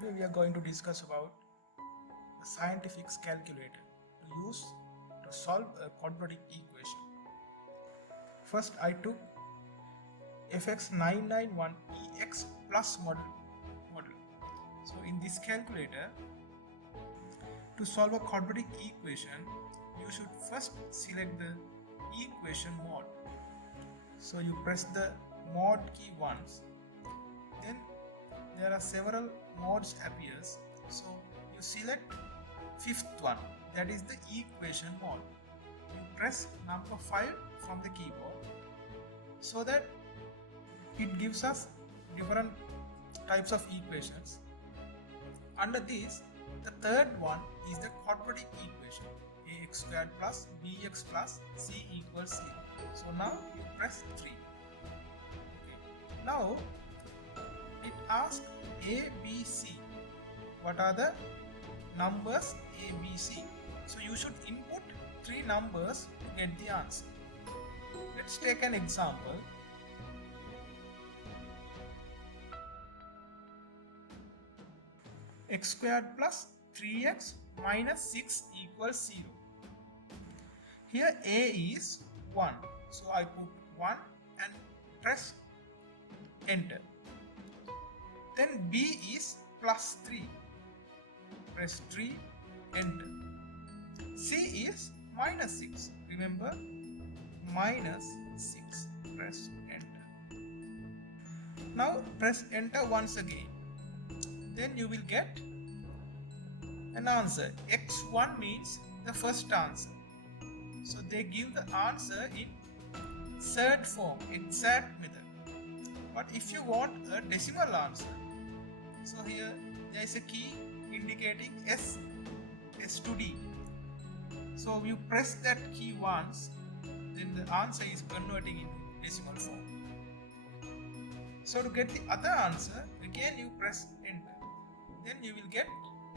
Today we are going to discuss about the scientific calculator to use to solve a quadratic equation. First I took fx991ex plus model. So in this calculator, to solve a quadratic equation, you should first select the equation mod. So you press the mod key once, then there are several mods appears, so you select fifth one, that is the equation mod. You press number 5 from the keyboard so that it gives us different types of equations. Under this, the third one is the quadratic equation, ax squared plus bx plus c equals 0. So now you press 3. Okay. Now it asks A, B, C. What are the numbers A, B, C? So you should input 3 numbers to get the answer. Let's take an example. X squared plus 3x minus 6 equals 0. Here A is 1. So I put 1 and press enter. Then B is plus 3. Press 3, enter. C is minus 6. Remember, minus 6. Press enter. Now press enter once again. Then you will get an answer. X1 means the first answer. So they give the answer in third form, exact method. But if you want a decimal answer, so here there is a key indicating S to D. So you press that key once, then the answer is converting into decimal form. So to get the other answer, again you press enter. Then you will get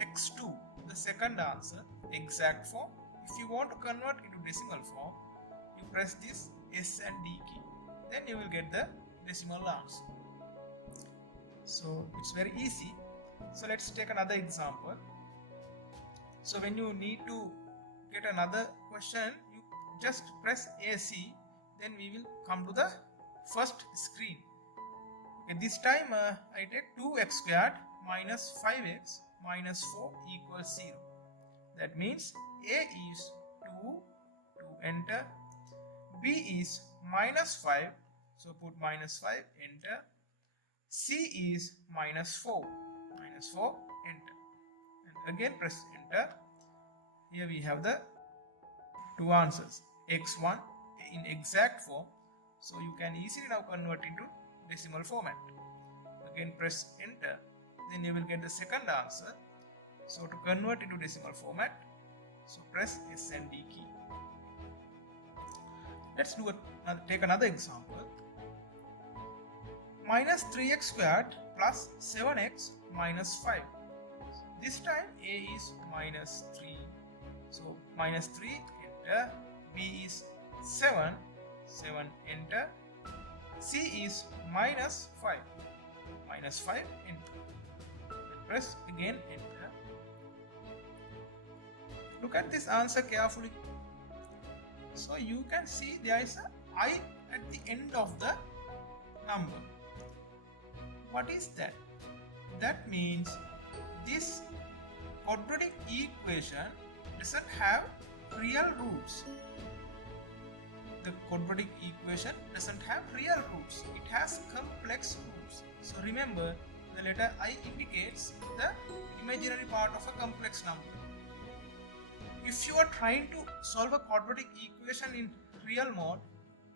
X2, the second answer, exact form. If you want to convert into decimal form, you press this S and D key. Then you will get the decimal answer. So it's very easy. So let's take another example. So when you need to get another question, you just press AC, then we will come to the first screen. Okay, this time I take 2x squared minus 5x minus 4 equals 0. That means A is 2 to enter, B is minus 5, so put minus 5, enter, C is minus 4, enter, and again press enter. Here we have the two answers, x1 in exact form, so you can easily now convert into decimal format. Again press enter, then you will get the second answer. So to convert into decimal format, so press S and D key. Let's take another example. Minus 3x squared plus 7x minus 5. This time A is minus 3. So minus 3, enter. B is 7, enter. C is minus 5, enter. And press again enter. Look at this answer carefully. So you can see there is a I at the end of the number. What is that? That means this quadratic equation doesn't have real roots. The quadratic equation doesn't have real roots. It has complex roots. So remember, the letter I indicates the imaginary part of a complex number. If you are trying to solve a quadratic equation in real mode,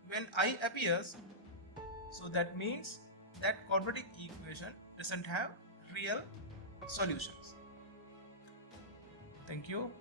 when I appears, so that means that quadratic equation doesn't have real solutions. Thank you.